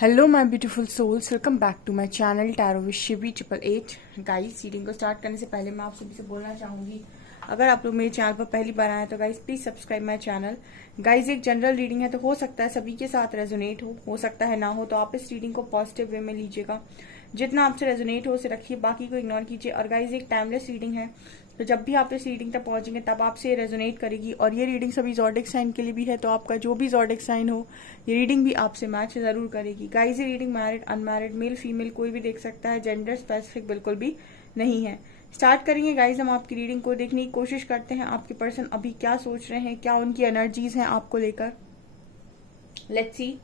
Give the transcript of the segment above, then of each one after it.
Hello my beautiful souls, welcome back to my channel tarot with Shivi 888। Guys, reading को start करने से पहले मैं आप सभी से बोलना चाहूंगी, अगर आप लोग मेरे चैनल पर पहली बार आए हैं तो guys please subscribe my channel. Guys, एक जनरल रीडिंग है तो हो सकता है सभी के साथ रेजोनेट हो सकता है ना हो, तो आप इस रीडिंग को पॉजिटिव वे में लीजिएगा। जितना आपसे रेजोनेट हो उसे रखिए, बाकी को इग्नोर कीजिए। और गाइस, एक टाइमलेस रीडिंग है, तो जब भी आप इस रीडिंग तक पहुंचेंगे तब आपसे रेजोनेट करेगी। और ये रीडिंग सभी ज़ोडिक साइन के लिए भी है, तो आपका जो भी ज़ोडिक साइन हो ये रीडिंग भी आपसे मैच जरूर करेगी। गाइस, ये reading married unmarried male female कोई भी देख सकता है, जेंडर स्पेसिफिक बिल्कुल भी नहीं है। स्टार्ट करेंगे गाइस, हम आपकी रीडिंग को देखने की कोशिश करते हैं। आपके पर्सन अभी क्या सोच रहे हैं, क्या उनकी एनर्जीज हैं आपको लेकर। Let's see.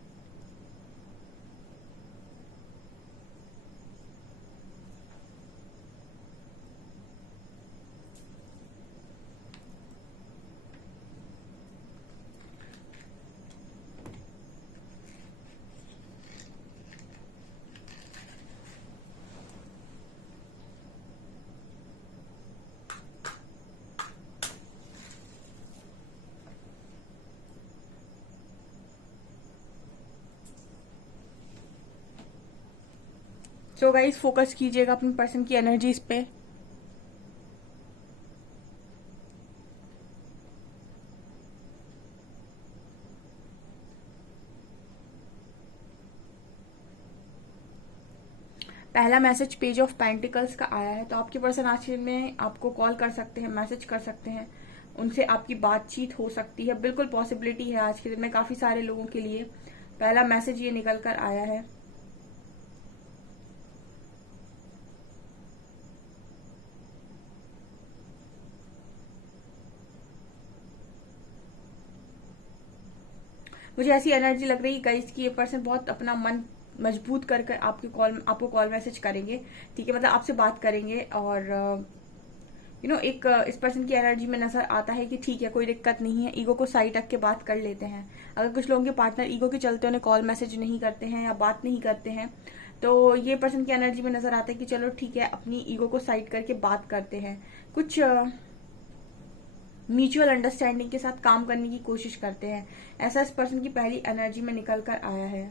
So guys, focus कीजिएगा अपने पर्सन की एनर्जीज पे। पहला मैसेज पेज ऑफ पेंटिकल्स का आया है, तो आपके पर्सन आज के दिन में आपको कॉल कर सकते हैं, मैसेज कर सकते हैं, उनसे आपकी बातचीत हो सकती है। बिल्कुल पॉसिबिलिटी है आज के दिन में काफी सारे लोगों के लिए। पहला मैसेज ये निकल कर आया है। मुझे ऐसी एनर्जी लग रही है गाइस कि ये पर्सन बहुत अपना मन मजबूत करके आपको कॉल मैसेज करेंगे। ठीक है, मतलब आपसे बात करेंगे। और एक इस पर्सन की एनर्जी में नजर आता है कि ठीक है, कोई दिक्कत नहीं है, ईगो को साइड रख के बात कर लेते हैं। अगर कुछ लोगों के पार्टनर ईगो के चलते उन्हें कॉल मैसेज नहीं करते हैं या बात नहीं करते हैं, तो ये पर्सन की एनर्जी में नजर आता है कि चलो ठीक है, अपनी ईगो को साइड करके बात करते हैं, कुछ म्यूचुअल अंडरस्टैंडिंग के साथ काम करने की कोशिश करते हैं। ऐसा इस पर्सन की पहली एनर्जी में निकल कर आया है।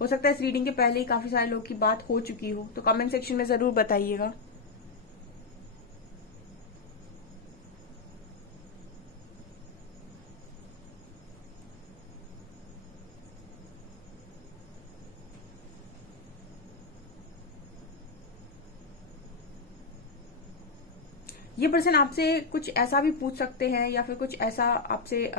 हो सकता है इस रीडिंग के पहले ही काफी सारे लोग की बात हो चुकी हो, तो कमेंट सेक्शन में जरूर बताइएगा। ये पर्सन आपसे कुछ ऐसा भी पूछ सकते हैं या फिर कुछ ऐसा आपसे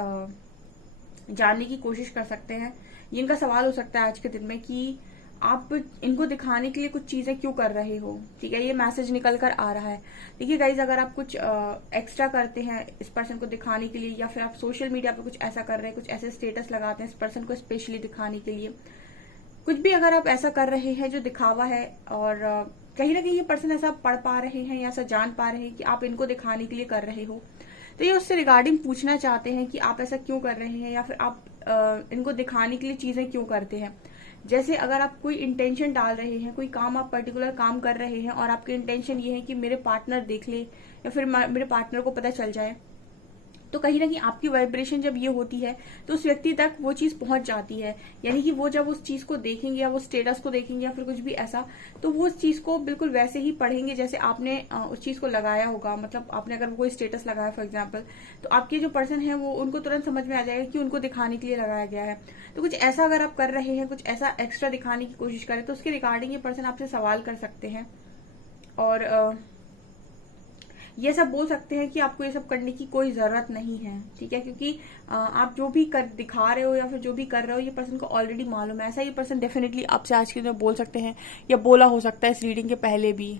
जानने की कोशिश कर सकते हैं। ये इनका सवाल हो सकता है आज के दिन में कि आप इनको दिखाने के लिए कुछ चीजें क्यों कर रहे हो। ठीक है, ये मैसेज निकल कर आ रहा है। देखिए गाइज, अगर आप कुछ एक्स्ट्रा करते हैं इस पर्सन को दिखाने के लिए, या फिर आप सोशल मीडिया पे कुछ ऐसा कर रहे हैं, कुछ ऐसे स्टेटस लगाते हैं इस पर्सन को स्पेशली दिखाने के लिए, कुछ भी अगर आप ऐसा कर रहे हैं जो दिखावा है, और कहीं ना कहीं ये पर्सन ऐसा पढ़ पा रहे हैं या ऐसा जान पा रहे हैं कि आप इनको दिखाने के लिए कर रहे हो, तो ये उससे रिगार्डिंग पूछना चाहते हैं कि आप ऐसा क्यों कर रहे हैं, या फिर आप इनको दिखाने के लिए चीजें क्यों करते हैं। जैसे अगर आप कोई इंटेंशन डाल रहे हैं, कोई काम आप पर्टिकुलर काम कर रहे हैं और आपकी इंटेंशन ये है कि मेरे पार्टनर देख ले या फिर मेरे पार्टनर को पता चल जाए, तो कहीं ना कहीं आपकी वाइब्रेशन जब ये होती है तो उस व्यक्ति तक वो चीज पहुंच जाती है। यानी कि वो जब उस चीज को देखेंगे या वो स्टेटस को देखेंगे या फिर कुछ भी ऐसा, तो वो उस चीज को बिल्कुल वैसे ही पढ़ेंगे जैसे आपने उस चीज को लगाया होगा। मतलब आपने अगर कोई स्टेटस लगाया फॉर एग्जाम्पल, तो आपके जो पर्सन है वो उनको तुरंत समझ में आ जाएगा कि उनको दिखाने के लिए लगाया गया है। तो कुछ ऐसा अगर आप कर रहे हैं, कुछ ऐसा एक्स्ट्रा दिखाने की कोशिश करें, तो उसके रिगार्डिंग ये पर्सन आपसे सवाल कर सकते हैं। और ये सब बोल सकते हैं कि आपको ये सब करने की कोई जरूरत नहीं है। ठीक है, क्योंकि आप जो भी दिखा रहे हो या फिर जो भी कर रहे हो, ये पर्सन को ऑलरेडी मालूम है। ऐसा ये पर्सन डेफिनेटली आपसे आज के दिन बोल सकते हैं या बोला हो सकता है इस रीडिंग के पहले भी।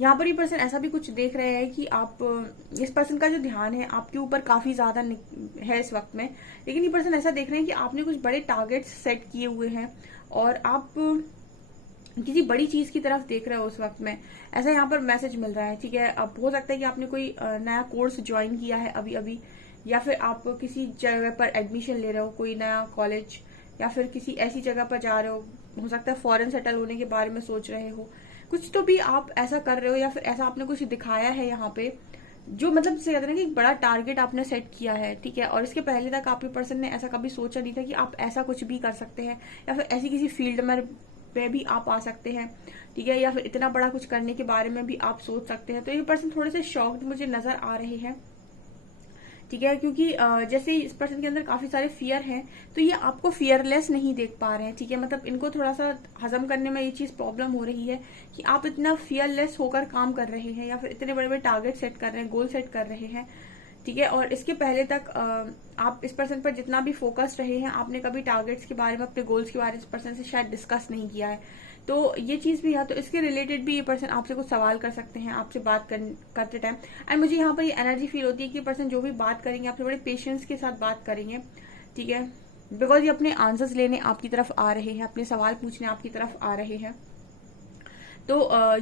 यहाँ पर ये पर्सन ऐसा भी कुछ देख रहे हैं कि आप, इस पर्सन का जो ध्यान है आपके ऊपर काफी ज्यादा है इस वक्त में। लेकिन ये पर्सन ऐसा देख रहे हैं कि आपने कुछ बड़े टारगेट्स सेट किए हुए हैं और आप किसी बड़ी चीज की तरफ देख रहे हो उस वक्त में, ऐसा यहाँ पर मैसेज मिल रहा है। ठीक है, अब हो सकता है कि आपने कोई नया कोर्स ज्वाइन किया है अभी अभी, या फिर आप किसी जगह पर एडमिशन ले रहे हो, कोई नया कॉलेज, या फिर किसी ऐसी जगह पर जा रहे हो सकता है फॉरेन सेटल होने के बारे में सोच रहे हो, कुछ तो भी आप ऐसा कर रहे हो, या फिर ऐसा आपने कुछ दिखाया है यहाँ पे, जो मतलब से कहते हैं कि एक बड़ा टारगेट आपने सेट किया है। ठीक है, और इसके पहले तक आपके पर्सन ने ऐसा कभी सोचा नहीं था कि आप ऐसा कुछ भी कर सकते हैं, या फिर ऐसी किसी फील्ड में भी आप आ सकते हैं। ठीक है, या फिर इतना बड़ा कुछ करने के बारे में भी आप सोच सकते हैं। तो ये पर्सन थोड़े से शॉक्ड मुझे नजर आ रहे हैं। ठीक है, क्योंकि जैसे इस पर्सन के अंदर काफी सारे फियर हैं, तो ये आपको फियरलेस नहीं देख पा रहे हैं। ठीक है, मतलब इनको थोड़ा सा हजम करने में ये चीज प्रॉब्लम हो रही है कि आप इतना फियरलेस होकर काम कर रहे हैं, या फिर इतने बड़े बड़े टारगेट सेट कर रहे हैं, गोल सेट कर रहे हैं। ठीक है, और इसके पहले तक आप इस पर्सन पर जितना भी फोकस रहे हैं, आपने कभी टारगेट्स के बारे में, अपने गोल्स के बारे में इस पर्सन से शायद डिस्कस नहीं किया है। तो ये चीज भी है, तो इसके रिलेटेड भी ये पर्सन आपसे कुछ सवाल कर सकते हैं आपसे बात करते टाइम। एंड मुझे यहाँ पर ये एनर्जी फील होती है कि पर्सन जो भी बात करेंगे आपसे बड़े पेशेंस के साथ बात करेंगे। ठीक है, बिकॉज ये अपने आंसर्स लेने आपकी तरफ आ रहे हैं, अपने सवाल पूछने आपकी तरफ आ रहे हैं। तो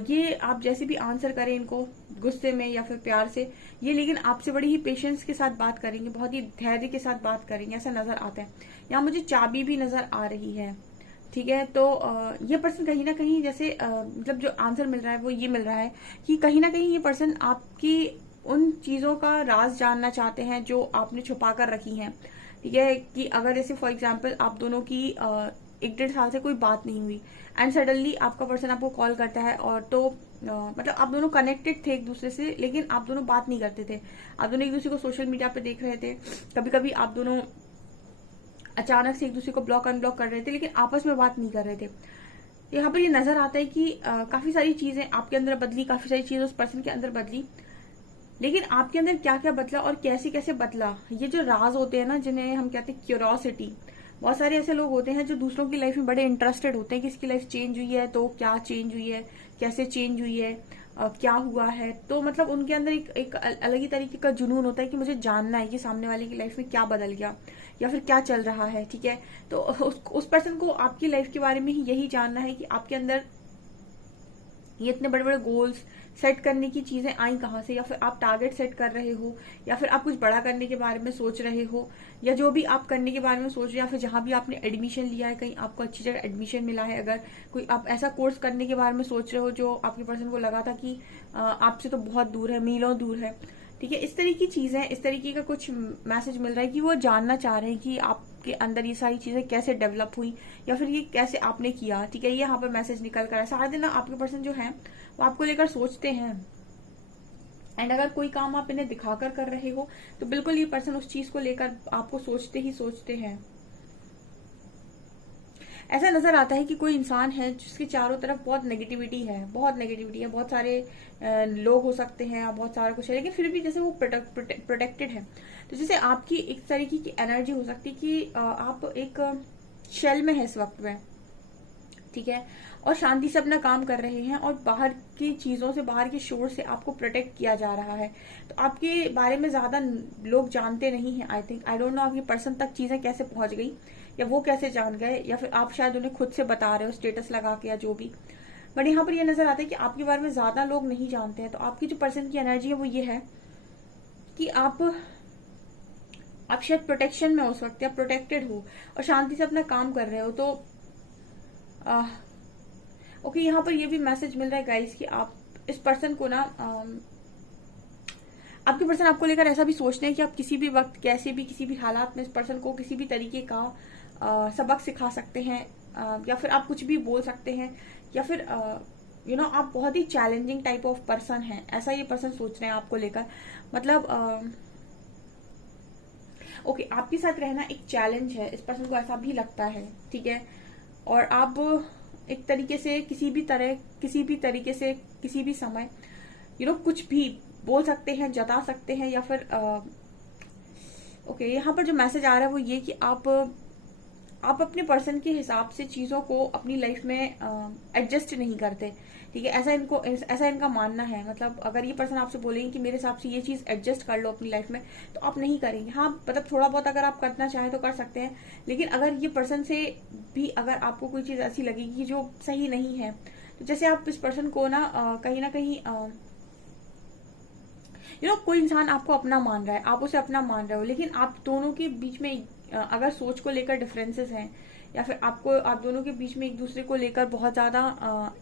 ये आप जैसे भी आंसर करें इनको, गुस्से में या फिर प्यार से, ये लेकिन आपसे बड़ी ही पेशेंस के साथ बात करेंगे, बहुत ही धैर्य के साथ बात करेंगे, ऐसा नजर आता है। यहाँ मुझे चाबी भी नजर आ रही है। ठीक है, तो ये पर्सन कहीं ना कहीं जैसे मतलब जो आंसर मिल रहा है वो ये मिल रहा है कि कहीं ना कहीं ये पर्सन आपकी उन चीजों का राज जानना चाहते हैं जो आपने छुपा कर रखी हैं। ठीक है, कि अगर जैसे फॉर एग्जाम्पल आप दोनों की 1-1.5 साल से कोई बात नहीं हुई, एंड सडनली आपका पर्सन आपको कॉल करता है, और तो मतलब आप दोनों कनेक्टेड थे एक दूसरे से, लेकिन आप दोनों बात नहीं करते थे। आप दोनों एक दूसरे को सोशल मीडिया पे देख रहे थे, कभी कभी आप दोनों अचानक से एक दूसरे को ब्लॉक अनब्लॉक कर रहे थे, लेकिन आपस में बात नहीं कर रहे थे। यहाँ पर ये नजर आता है कि काफी सारी चीजें आपके अंदर बदली, काफी सारी चीजें उस पर्सन के अंदर बदली, लेकिन आपके अंदर क्या क्या बदला और कैसे कैसे बदला, ये जो राज होते हैं ना, जिन्हें हम कहते हैं क्यूरोसिटी। बहुत सारे ऐसे लोग होते हैं जो दूसरों की लाइफ में बड़े इंटरेस्टेड होते हैं कि इसकी लाइफ चेंज हुई है तो क्या चेंज हुई है, कैसे चेंज हुई है, क्या हुआ है। तो मतलब उनके अंदर एक अलग ही तरीके का जुनून होता है कि मुझे जानना है कि सामने वाले की लाइफ में क्या बदल गया या फिर क्या चल रहा है। ठीक है, तो उस पर्सन को आपकी लाइफ के बारे में ही यही जानना है कि आपके अंदर ये इतने बड़े बड़े गोल्स सेट करने की चीजें आई कहाँ से, या फिर आप टारगेट सेट कर रहे हो, या फिर आप कुछ बड़ा करने के बारे में सोच रहे हो, या जो भी आप करने के बारे में सोच रहे हो, या फिर जहां भी आपने एडमिशन लिया है, कहीं आपको अच्छी जगह एडमिशन मिला है, अगर कोई आप ऐसा कोर्स करने के बारे में सोच रहे हो जो आपके पर्सन को लगा था कि आपसे तो बहुत दूर है, मीलों दूर है। ठीक है, इस तरह की चीजें, इस तरीके का कुछ मैसेज मिल रहा है कि वो जानना चाह रहे हैं कि आपके अंदर ये सारी चीजें कैसे डेवलप हुई, या फिर ये कैसे आपने किया। ठीक है, ये यहाँ पर मैसेज निकल कर है। सारा दिन आपके पर्सन जो है वो आपको लेकर सोचते हैं, एंड अगर कोई काम आप इन्हें दिखाकर कर रहे हो तो बिल्कुल ये पर्सन उस चीज को लेकर आपको सोचते ही सोचते हैं। ऐसा नजर आता है कि कोई इंसान है जिसके चारों तरफ बहुत नेगेटिविटी है, बहुत नेगेटिविटी है, बहुत सारे लोग हो सकते हैं, बहुत सारा कुछ है, लेकिन फिर भी जैसे वो प्रोटेक्टेड है। तो जैसे आपकी एक तरीके की एनर्जी हो सकती है कि आप एक शेल में है इस वक्त में। ठीक है, और शांति से अपना काम कर रहे हैं, और बाहर की चीजों से, बाहर के शोर से आपको प्रोटेक्ट किया जा रहा है। तो आपके बारे में ज्यादा लोग जानते नहीं है। आई डोंट नो आपकी पर्सन तक चीजें कैसे पहुंच गई, या वो कैसे जान गए, या फिर आप शायद उन्हें खुद से बता रहे हो स्टेटस लगा के या जो भी। बट यहाँ पर ये नजर आता है कि आपके बारे में ज्यादा लोग नहीं जानते हैं। तो आपकी जो पर्सन की एनर्जी है वो ये है कि आप शायद प्रोटेक्शन में हो उस वक्त, या प्रोटेक्टेड हो और शांति से अपना काम कर रहे हो। तो ओके, यहाँ पर ये भी मैसेज मिल रहा है गाइस कि आप इस पर्सन को ना, आपके पर्सन आपको लेकर ऐसा भी सोचते हैं कि आप किसी भी वक्त, कैसे भी, किसी भी हालात में इस पर्सन को किसी भी तरीके का सबक सिखा सकते हैं, या फिर आप कुछ भी बोल सकते हैं, या फिर आप बहुत ही चैलेंजिंग टाइप ऑफ पर्सन हैं, ऐसा ये पर्सन सोच रहे हैं आपको लेकर। मतलब ओके, आपके साथ रहना एक चैलेंज है, इस पर्सन को ऐसा भी लगता है। ठीक है, और आप एक तरीके से किसी भी तरीके से किसी भी समय कुछ भी बोल सकते हैं, जता सकते हैं, या फिर ओके, यहाँ पर जो मैसेज आ रहा है वो ये कि आप आप अपने पर्सन के हिसाब से चीजों को अपनी लाइफ में एडजस्ट नहीं करते, ठीक है। ऐसा इनका मानना है। मतलब अगर ये पर्सन आपसे बोलेंगे कि मेरे हिसाब से ये चीज एडजस्ट कर लो अपनी लाइफ में, तो आप नहीं करेंगे। हाँ, मतलब थोड़ा बहुत अगर आप करना चाहें तो कर सकते हैं, लेकिन अगर ये पर्सन से भी अगर आपको कोई चीज ऐसी लगेगी जो सही नहीं है, तो जैसे आप इस पर्सन को ना कहीं ना कहीं कोई इंसान आपको अपना मान रहा है, आप उसे अपना मान रहे हो, लेकिन आप दोनों के बीच में अगर सोच को लेकर डिफरेंसेस हैं, या फिर आप दोनों के बीच में एक दूसरे को लेकर बहुत ज्यादा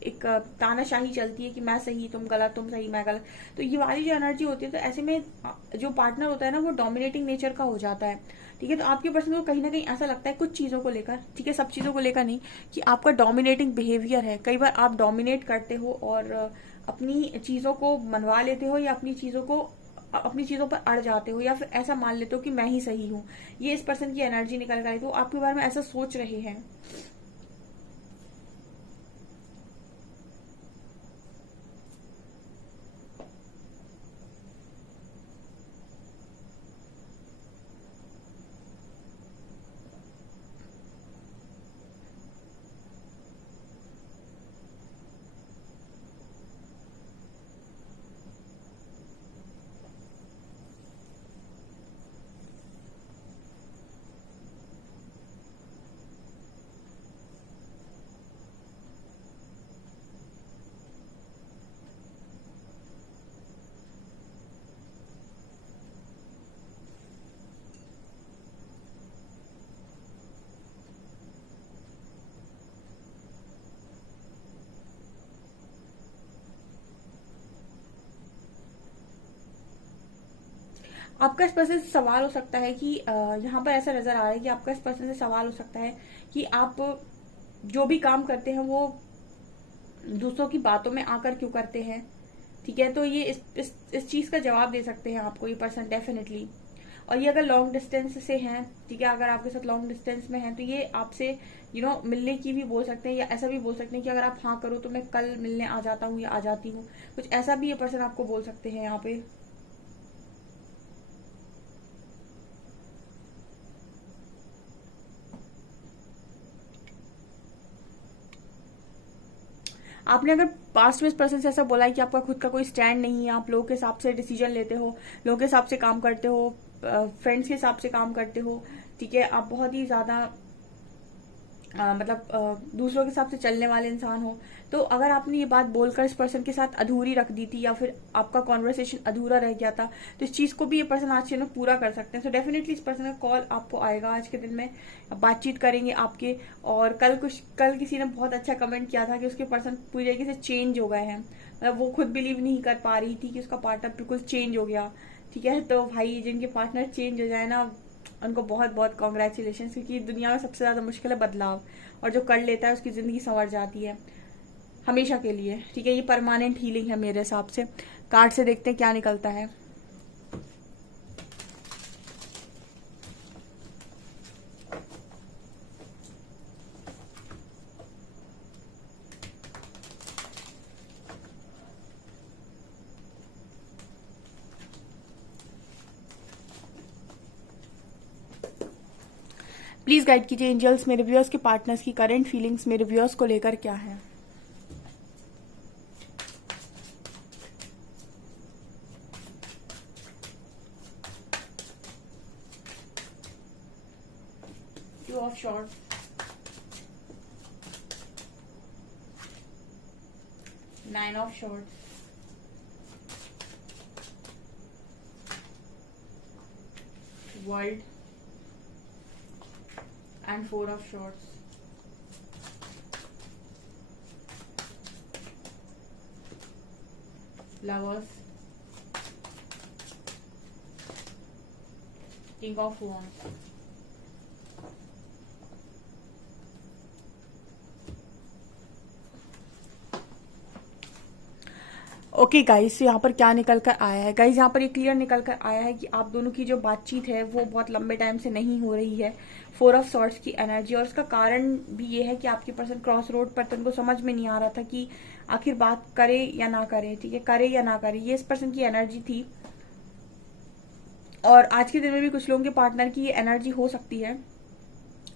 एक तानाशाही चलती है कि मैं सही तुम गलत, तुम सही मैं गलत, तो ये वाली जो एनर्जी होती है, तो ऐसे में जो पार्टनर होता है ना, वो डोमिनेटिंग नेचर का हो जाता है, ठीक है। तो आपके पर्सन को कहीं ना कहीं ऐसा लगता है कुछ चीजों को लेकर, ठीक है, सब चीजों को लेकर नहीं, कि आपका डोमिनेटिंग बिहेवियर है। कई बार आप डोमिनेट करते हो और अपनी चीजों को मनवा लेते हो, या अपनी चीजों पर अड़ जाते हो, या फिर ऐसा मान लेते हो कि मैं ही सही हूँ। ये इस पर्सन की एनर्जी निकल कर आई, तो आपके बारे में ऐसा सोच रहे हैं। आपका इस पर्सन से सवाल हो सकता है कि यहाँ पर ऐसा नजर आ रहा है कि आपका इस पर्सन से सवाल हो सकता है कि आप जो भी काम करते हैं वो दूसरों की बातों में आकर क्यों करते हैं, ठीक है। तो ये इस चीज का जवाब दे सकते हैं आपको ये पर्सन डेफिनेटली। और ये अगर लॉन्ग डिस्टेंस से हैं, ठीक है, अगर आपके साथ लॉन्ग डिस्टेंस में हैं, तो ये आपसे मिलने की भी बोल सकते हैं, या ऐसा भी बोल सकते हैं कि अगर आप हाँ करो तो मैं कल मिलने आ जाता हूँ या आ जाती हूँ। कुछ ऐसा भी ये पर्सन आपको बोल सकते हैं यहाँ पे। आपने अगर पास्ट में इस पर्सन से ऐसा बोला है कि आपका खुद का कोई स्टैंड नहीं है, आप लोगों के हिसाब से डिसीजन लेते हो, लोगों के हिसाब से काम करते हो, फ्रेंड्स के हिसाब से काम करते हो, ठीक है, आप बहुत ही ज्यादा दूसरों के हिसाब से चलने वाले इंसान हो, तो अगर आपने ये बात बोलकर इस पर्सन के साथ अधूरी रख दी थी, या फिर आपका कॉन्वर्सेशन अधूरा रह गया था, तो इस चीज को भी ये पर्सन आज के दिन में पूरा कर सकते हैं। सो डेफिनेटली इस पर्सन का कॉल आपको आएगा आज के दिन में, बातचीत करेंगे आपके। और कल किसी ने बहुत अच्छा कमेंट किया था कि उसके पर्सन पूरी तरीके से चेंज हो गए हैं, मतलब वो खुद बिलीव नहीं कर पा रही थी कि उसका पार्टनर बिल्कुल चेंज हो गया, ठीक है। तो भाई जिनके पार्टनर चेंज हो जाए ना, उनको बहुत बहुत कॉन्ग्रेचुलेशन, क्योंकि दुनिया में सबसे ज्यादा मुश्किल है बदलाव, और जो कर लेता है उसकी जिंदगी संवर जाती है हमेशा के लिए, ठीक है। ये परमानेंट हीलिंग है मेरे हिसाब से। कार्ड से देखते हैं क्या निकलता है। प्लीज गाइड कीजिए एंजल्स, मेरे व्यूअर्स के पार्टनर्स की करंट फीलिंग्स मेरे व्यूअर्स को लेकर क्या है। Two of shorts, nine of shorts, world and four of swords, lovers, king of wands, okay guys, यहाँ पर क्या निकल कर आया है गाइस, यहाँ पर ये क्लियर निकल कर आया है कि आप दोनों की जो बातचीत है वो बहुत लंबे टाइम से नहीं हो रही है। फोर ऑफ सॉर्ड्स की एनर्जी, और उसका कारण भी ये है कि आपके पर्सन क्रॉस रोड पर, तो उनको समझ में नहीं आ रहा था कि आखिर बात करे या ना करे, ठीक है, करे या ना करे, ये इस पर्सन की एनर्जी थी। और आज के दिन में भी कुछ लोगों के पार्टनर की ये एनर्जी हो सकती है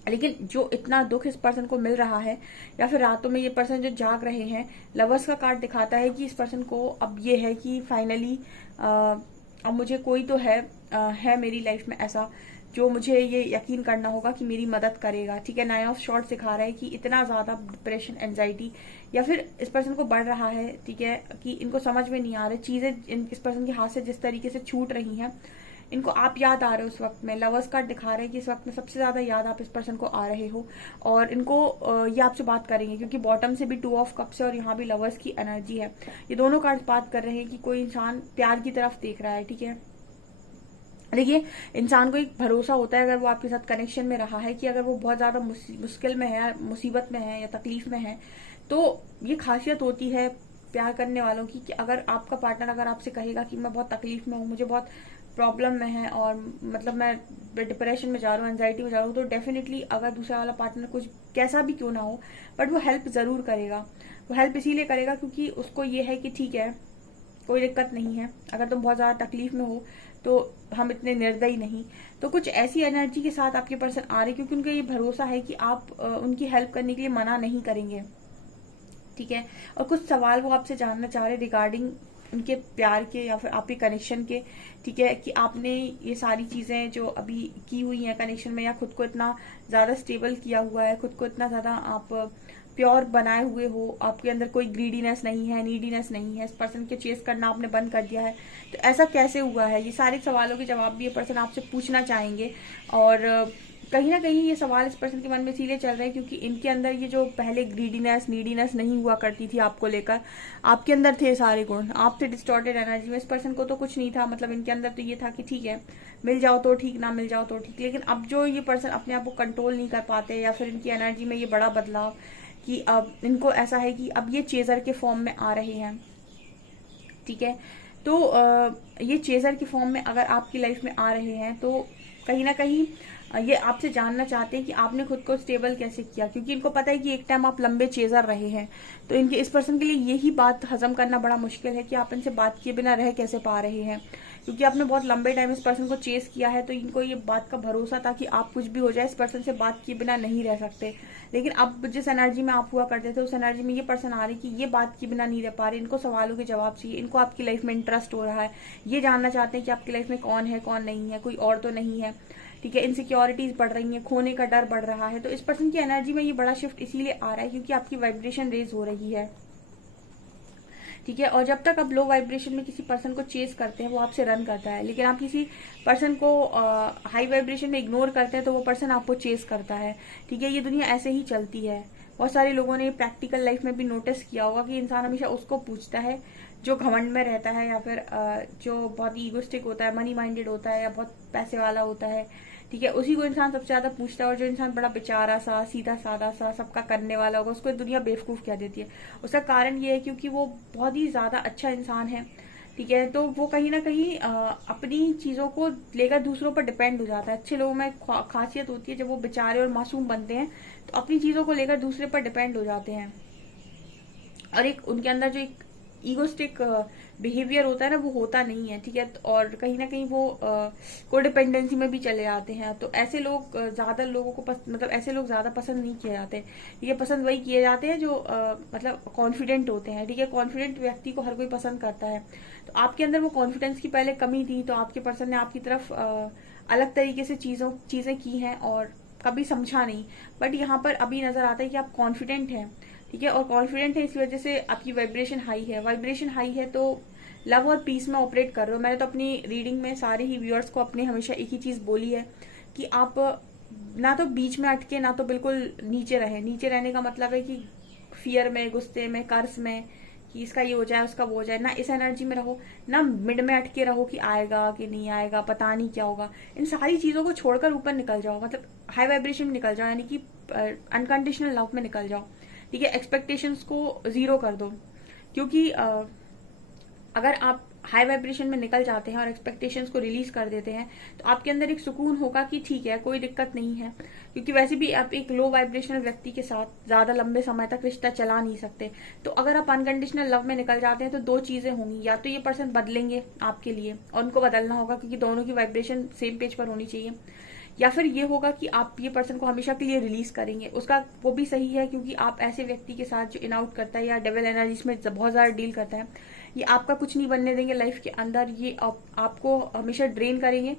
लेकिन जो इतना दुख इस पर्सन को मिल रहा है, या फिर रातों में ये पर्सन जो जाग रहे हैं, लवर्स का कार्ड दिखाता है कि इस पर्सन को अब ये है कि फाइनली अब मुझे कोई तो है मेरी लाइफ में ऐसा जो मुझे ये यकीन करना होगा कि मेरी मदद करेगा। ठीक है, 9 ऑफ शॉर्ट्स दिखा रहा है कि इतना ज्यादा डिप्रेशन, एंजाइटी या फिर इस पर्सन को बढ़ रहा है। ठीक है, कि इनको समझ में नहीं आ रही चीजें, इस पर्सन के हाथ से जिस तरीके से छूट रही हैं, इनको आप याद आ रहे हो उस वक्त में। लवर्स कार्ड दिखा रहे हैं कि इस वक्त में सबसे ज्यादा याद आप इस पर्सन को आ रहे हो, और इनको ये आपसे बात करेंगे, क्योंकि बॉटम से भी 2 ऑफ कप्स है और यहाँ भी लवर्स की एनर्जी है। ये दोनों कार्ड बात कर रहे हैं कि कोई इंसान प्यार की तरफ देख रहा है। ठीक है, देखिए, इंसान को एक भरोसा होता है अगर वो आपके साथ कनेक्शन में रहा है, कि अगर वो बहुत ज्यादा मुश्किल में है, मुसीबत में है या तकलीफ में है, तो ये खासियत होती है प्यार करने वालों की, कि अगर आपका पार्टनर अगर आपसे कहेगा कि मैं बहुत तकलीफ में हूँ, मुझे बहुत प्रॉब्लम में है, और मतलब मैं डिप्रेशन में जा रहा हूँ, एंजाइटी में जा रहा हूँ, तो डेफिनेटली अगर दूसरा वाला पार्टनर कुछ कैसा भी क्यों ना हो, बट वो हेल्प जरूर करेगा। वो हेल्प इसीलिए करेगा क्योंकि उसको ये है कि ठीक है, कोई दिक्कत नहीं है, अगर तुम बहुत ज्यादा तकलीफ में हो तो हम इतने निर्दयी नहीं। तो कुछ ऐसी एनर्जी के साथ आपके पर्सन आ रहे, क्योंकि उनका ये भरोसा है कि आप उनकी हेल्प करने के लिए मना नहीं करेंगे। ठीक है, और कुछ सवाल वो आपसे जानना चाह रहे रिगार्डिंग उनके प्यार के या फिर आपके कनेक्शन के। ठीक है, कि आपने ये सारी चीजें जो अभी की हुई हैं कनेक्शन में, या खुद को इतना ज्यादा स्टेबल किया हुआ है, खुद को इतना ज्यादा आप प्योर बनाए हुए हो, आपके अंदर कोई ग्रीडीनेस नहीं है, नीडीनेस नहीं है, इस पर्सन के चेस करना आपने बंद कर दिया है, तो ऐसा कैसे हुआ है? ये सारे सवालों के जवाब भी ये पर्सन आपसे पूछना चाहेंगे। और कहीं ना कहीं ये सवाल इस पर्सन के मन में इसीलिए चल रहे हैं क्योंकि इनके अंदर ये जो पहले ग्रीडीनेस, नीडीनेस नहीं हुआ करती थी आपको लेकर, आपके अंदर थे सारे गुण, आप थे डिस्टॉर्टेड एनर्जी में, इस पर्सन को तो कुछ नहीं था। मतलब इनके अंदर तो ये था कि ठीक है, मिल जाओ तो ठीक, ना मिल जाओ तो ठीक। लेकिन अब जो ये पर्सन अपने आप को कंट्रोल नहीं कर पाते, या फिर इनकी एनर्जी में ये बड़ा बदलाव कि अब इनको ऐसा है कि अब ये चेजर के फॉर्म में आ रहे हैं। ठीक है, तो ये चेजर के फॉर्म में अगर आपकी लाइफ में आ रहे हैं, तो कहीं ना कहीं ये आपसे जानना चाहते हैं कि आपने खुद को स्टेबल कैसे किया, क्योंकि इनको पता है कि एक टाइम आप लंबे चेजर रहे हैं। तो इनके इस पर्सन के लिए यही बात हजम करना बड़ा मुश्किल है कि आप इनसे बात किए बिना रह कैसे पा रहे हैं, क्योंकि आपने बहुत लंबे टाइम इस पर्सन को चेस किया है। तो इनको ये बात का भरोसा था कि आप कुछ भी हो जाए, इस पर्सन से बात किए बिना नहीं रह सकते। लेकिन अब जिस एनर्जी में आप हुआ करते थे, उस एनर्जी में ये पर्सन आ रही कि ये बात किए बिना नहीं रह पा रहे, इनको सवालों के जवाब चाहिए, इनको आपकी लाइफ में इंटरेस्ट हो रहा है, ये जानना चाहते हैं कि आपकी लाइफ में कौन है, कौन नहीं है, कोई और तो नहीं है। ठीक है, इनसिक्योरिटीज बढ़ रही हैं, खोने का डर बढ़ रहा है। तो इस पर्सन की एनर्जी में ये बड़ा शिफ्ट इसीलिए आ रहा है क्योंकि आपकी वाइब्रेशन रेज हो रही है। ठीक है, और जब तक आप लो वाइब्रेशन में किसी पर्सन को चेस करते हैं, वो आपसे रन करता है। लेकिन आप किसी पर्सन को हाई वाइब्रेशन में इग्नोर करते हैं, तो वो पर्सन आपको चेस करता है। ठीक है, ये दुनिया ऐसे ही चलती है। बहुत सारे लोगों ने प्रैक्टिकल लाइफ में भी नोटिस किया होगा कि इंसान हमेशा उसको पूछता है जो घमंड में रहता है, या फिर जो बहुत ईगोस्टिक होता है, मनी माइंडेड होता है, या बहुत पैसे वाला होता है। ठीक है, उसी को इंसान सबसे ज्यादा पूछता है। और जो इंसान बड़ा बेचारा सा, सीधा साधा सा, सबका करने वाला होगा, उसको दुनिया बेवकूफ कह देती है। उसका कारण ये है क्योंकि वो बहुत ही ज्यादा अच्छा इंसान है। ठीक है, तो वो कहीं ना कहीं अपनी चीजों को लेकर दूसरों पर डिपेंड हो जाता है। अच्छे लोगों में खासियत होती है, जब वो बेचारे और मासूम बनते हैं तो अपनी चीजों को लेकर दूसरे पर डिपेंड हो जाते हैं, और एक उनके अंदर जो एक ईगोस्टिक बिहेवियर होता है ना, वो होता नहीं है। ठीक है, और कहीं ना कहीं वो कोडिपेंडेंसी में भी चले जाते हैं। तो ऐसे लोग ज्यादा लोगों को मतलब ऐसे लोग ज्यादा पसंद नहीं किए जाते। ठीक है, पसंद वही किए जाते हैं जो मतलब कॉन्फिडेंट होते हैं। ठीक है, कॉन्फिडेंट व्यक्ति को हर कोई पसंद करता है। तो आपके अंदर वो कॉन्फिडेंस की पहले कमी थी, तो आपके पर्सन ने आपकी तरफ अलग तरीके से चीजें की हैं और कभी समझा नहीं। बट यहाँ पर अभी नजर आता है कि आप कॉन्फिडेंट हैं। ठीक है, और कॉन्फिडेंट है इस वजह से आपकी वाइब्रेशन हाई है। वाइब्रेशन हाई है तो लव और पीस में ऑपरेट कर रहे हो। मैंने तो अपनी रीडिंग में सारे ही व्यूअर्स को अपने हमेशा एक ही चीज बोली है कि आप ना तो बीच में अटके, ना तो बिल्कुल नीचे रहे। नीचे रहने का मतलब है कि फियर में, गुस्से में, कर्ज में, कि इसका ये हो जाए, उसका वो हो जाए, ना इस एनर्जी में रहो, ना मिड में अटके रहो कि आएगा कि नहीं आएगा, पता नहीं क्या होगा। इन सारी चीजों को छोड़कर ऊपर निकल जाओ, मतलब हाई वाइब्रेशन में निकल जाओ, यानी कि अनकंडीशनल लव में निकल जाओ। ठीक है, एक्सपेक्टेशंस को जीरो कर दो, क्योंकि अगर आप हाई वाइब्रेशन में निकल जाते हैं और एक्सपेक्टेशंस को रिलीज कर देते हैं, तो आपके अंदर एक सुकून होगा कि ठीक है, कोई दिक्कत नहीं है। क्योंकि वैसे भी आप एक लो वाइब्रेशनल व्यक्ति के साथ ज्यादा लंबे समय तक रिश्ता चला नहीं सकते। तो अगर आप अनकंडीशनल लव में निकल जाते हैं, तो दो चीजें होंगी, या तो ये पर्सन बदलेंगे आपके लिए और उनको बदलना होगा क्योंकि दोनों की वाइब्रेशन सेम पेज पर होनी चाहिए, या फिर ये होगा कि आप ये पर्सन को हमेशा के लिए रिलीज करेंगे। उसका वो भी सही है, क्योंकि आप ऐसे व्यक्ति के साथ जो इन आउट करता है या डेविल एनर्जीज में बहुत ज्यादा डील करता है, ये आपका कुछ नहीं बनने देंगे लाइफ के अंदर। ये आपको हमेशा ड्रेन करेंगे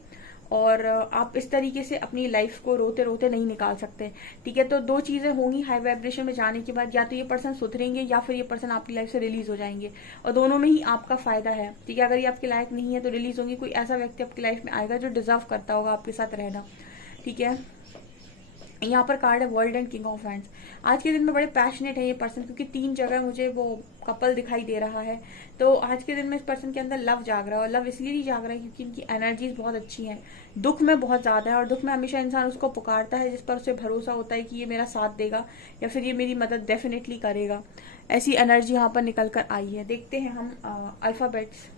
और आप इस तरीके से अपनी लाइफ को रोते रोते नहीं निकाल सकते। ठीक है, तो दो चीजें होंगी हाई वाइब्रेशन में जाने के बाद, या तो ये पर्सन सुधरेंगे या फिर ये पर्सन आपकी लाइफ से रिलीज हो जाएंगे, और दोनों में ही आपका फायदा है। ठीक है, अगर ये आपके लायक नहीं है तो रिलीज होंगे, कोई ऐसा व्यक्ति आपकी लाइफ में आएगा जो डिजर्व करता होगा आपके साथ रहना। ठीक है, यहाँ पर कार्ड है world and king of hands. आज के दिन में बड़े पैशनेट है ये पर्सन, क्योंकि 3 जगह मुझे वो कपल दिखाई दे रहा है। तो आज के दिन में इस पर्सन के अंदर लव जाग रहा है, और लव इसलिए नहीं जाग रहा है क्योंकि इनकी एनर्जीज बहुत अच्छी हैं। दुख में बहुत ज्यादा है, और दुख में हमेशा इंसान उसको पुकारता है जिस पर उसे भरोसा होता है कि ये मेरा साथ देगा या फिर ये मेरी मदद डेफिनेटली करेगा। ऐसी एनर्जी यहाँ पर निकल कर आई है। देखते हैं हम अल्फाबेट्स।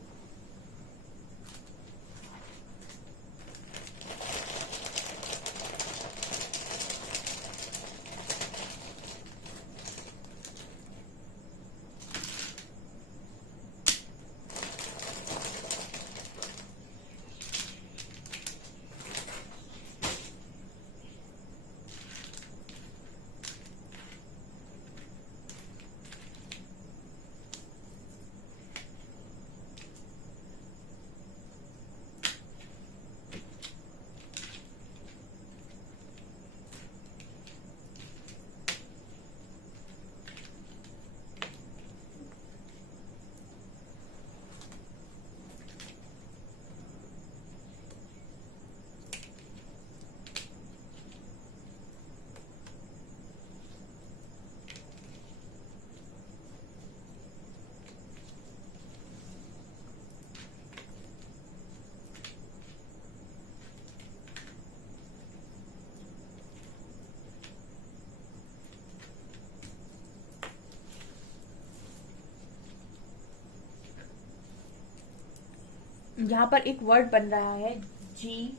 यहाँ पर एक वर्ड बन रहा है GOP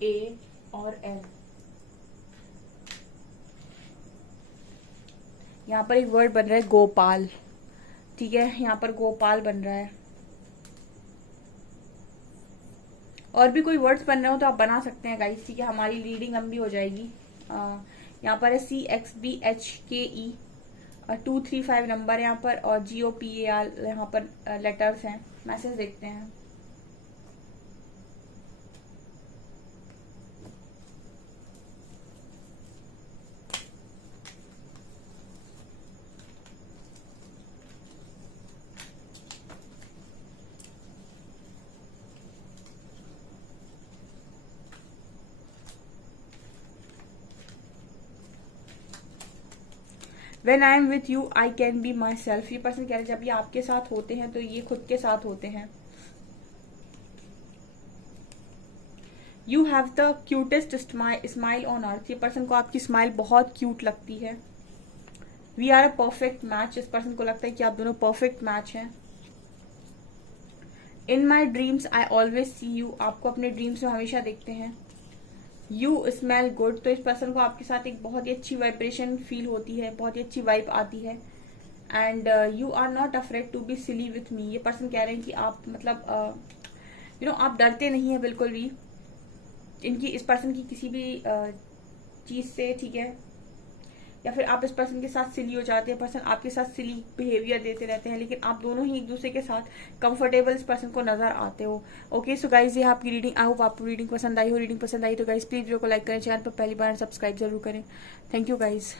A और L। यहाँ पर एक वर्ड बन रहा है गोपाल। ठीक है, यहाँ पर गोपाल बन रहा है। और भी कोई वर्ड्स बन रहे हो तो आप बना सकते हैं गाइस। ठीक है, हमारी रीडिंग लंबी हो जाएगी। यहाँ पर है CXBHKE 235 नंबर यहाँ पर, और GOPAR यहाँ पर लेटर्स हैं। मैसेज देखते हैं। When I am with you, I can be myself। ये पर्सन कह रहे हैं जब ये आपके साथ होते हैं तो ये खुद के साथ होते हैं। You have the cutest smile on earth। ये पर्सन को आपकी स्माइल बहुत क्यूट लगती है। We are a perfect match। इस पर्सन को लगता है कि आप दोनों परफेक्ट मैच हैं। In my dreams, I always see you। आपको अपने ड्रीम्स में हमेशा देखते हैं। You smell good. तो इस पर्सन को आपके साथ एक बहुत ही अच्छी वाइब्रेशन फील होती है, बहुत ही अच्छी वाइब आती है। And you are not afraid to be silly with me. ये पर्सन कह रहे हैं कि आप मतलब आप डरते नहीं है बिल्कुल भी इनकी इस पर्सन की किसी भी चीज से। ठीक है, या फिर आप इस पर्सन के साथ सिली हो जाते हैं, पर्सन आपके साथ सिली बिहेवियर देते रहते हैं, लेकिन आप दोनों ही एक दूसरे के साथ कंफर्टेबल इस पर्सन को नजर आते हो। ओके, सो गाइज ये आपकी रीडिंग। आई होप आपको रीडिंग पसंद आई हो। रीडिंग पसंद आई तो गाइज प्लीज वीडियो को लाइक करें, चैनल पर पहली बार सब्सक्राइब जरूर करें। Thank you guys.